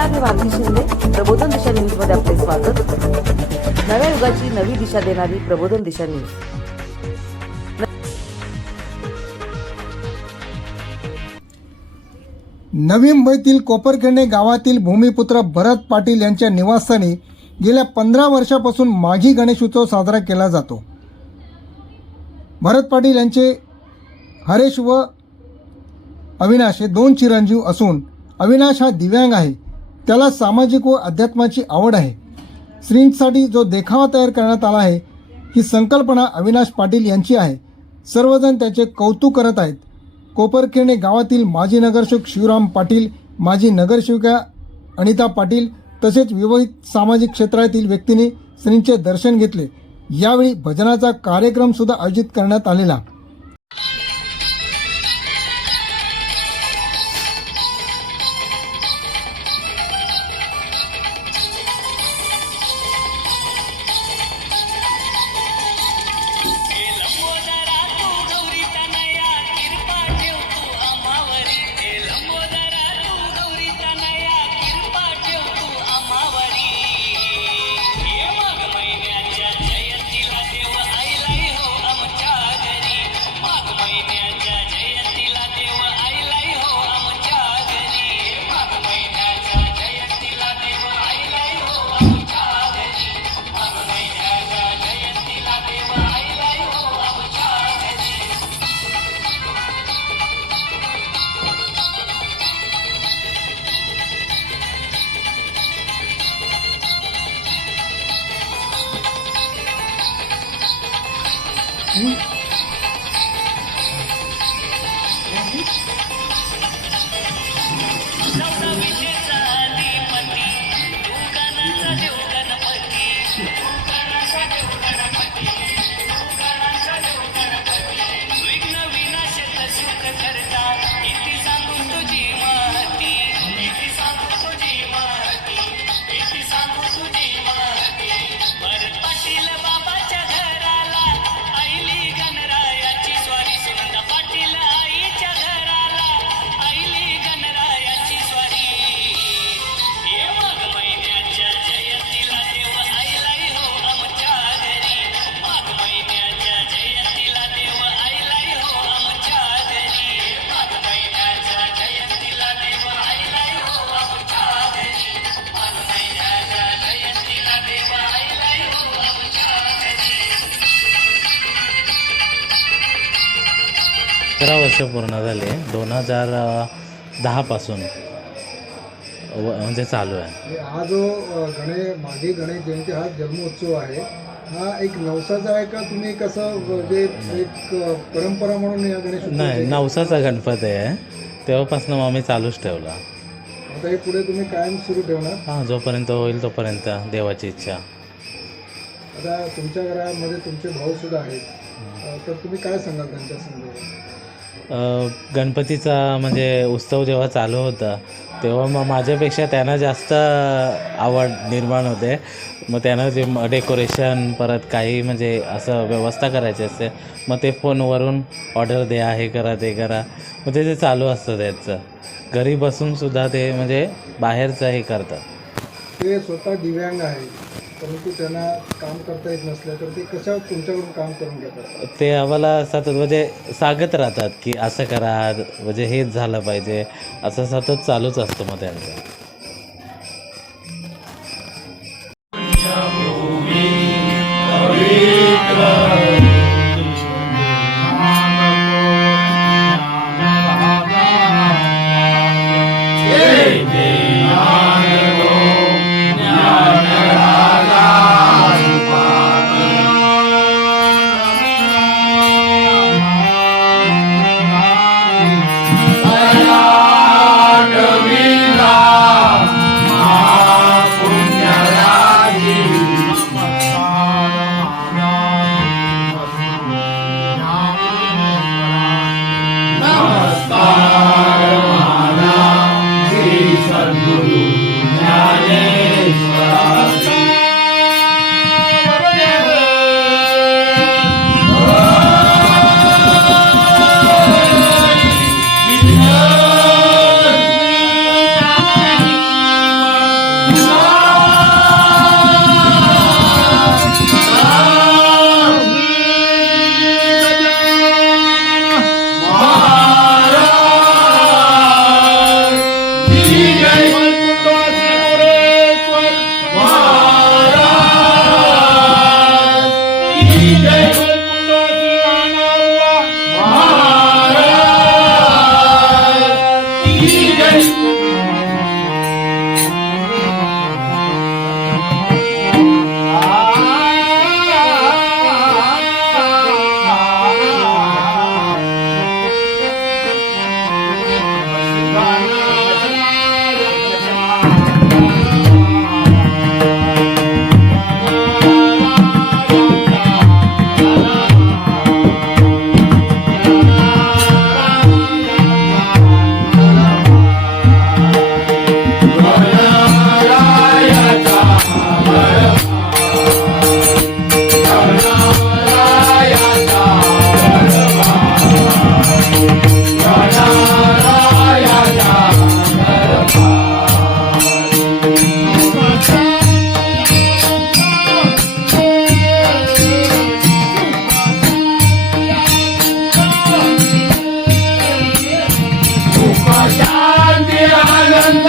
नमस्कार मी शिंदे. प्रबोधन दिशा न्यूजमध्ये आपले स्वागत. नव्या युगाची नवी दिशा देणारी प्रबोधन दिशा न्यूज. नवी मुंबईतील कोपरखेडणे गावातील भूमिपुत्र भरत पाटील यांच्या निवासस्थानी गेल्या पंधरा वर्षापासून माघी गणेश उत्सव साजरा केला जातो. भरत पाटील यांचे हरेश व अविनाश हे दोन चिरंजीव असून अविनाश हा दिव्यांग आहे. त्याला सामाजिक व अध्यात्माची आवड आहे. स्त्रींसाठी जो देखावा तयार करण्यात आला आहे ही संकल्पना अविनाश पाटील यांची आहे. सर्वजण त्याचे कौतुक करत आहेत. कोपरखेडणे गावातील माजी नगरसेवक शिवराम पाटील माजी नगरसेविका अनिता पाटील तसेच विवाहित सामाजिक क्षेत्रातील व्यक्तींनी श्रींचे दर्शन घेतले. यावेळी भजनाचा कार्यक्रम सुद्धा आयोजित करण्यात आलेला. 嗯 अकरा वर्ष पूर्ण झाले. दोन हजार दहापासून व म्हणजे चालू आहे. हा जो गणे मागे गणेश जयंती हा जन्मोत्सव आहे. हा एक नवसाचा आहे का तुम्ही कसं म्हणजे एक परंपरा म्हणून या गणेश नाही नवसाचा गणपती आहे. तेव्हापासून मग आम्ही चालूच ठेवला. आता हे पुढे तुम्ही कायम सुरू ठेवणार? हां जोपर्यंत होईल तोपर्यंत देवाची इच्छा. आता तुमच्या घरामध्ये तुमचे भाऊ सुद्धा आहेत. अ, तर तुम्ही काय सांगाल त्यांच्या संदर्भात? गणपतीचा म्हणजे उत्सव जेव्हा चालू होता तेव्हा मग माझ्यापेक्षा त्यांना जास्त आवड निर्माण होते. मग त्यांना जे डेकोरेशन परत काही म्हणजे असं व्यवस्था करायची असते मग ते फोनवरून ऑर्डर द्या हे करा ते करा. मग ते जे चालू असतं त्याचं. घरी बसूनसुद्धा ते म्हणजे बाहेरचं हे करतात. ते स्वतः दिव्यांग आहे परंतु त्यांना काम करता येत नसलं तर ते कसं तुमच्याकडून काम करून घेतात? ते आम्हाला सतत म्हणजे सांगत राहतात की असं करा म्हणजे हेच झालं पाहिजे. असं सतत चालूच असतं मग त्यांचं. सुख शांती आनंद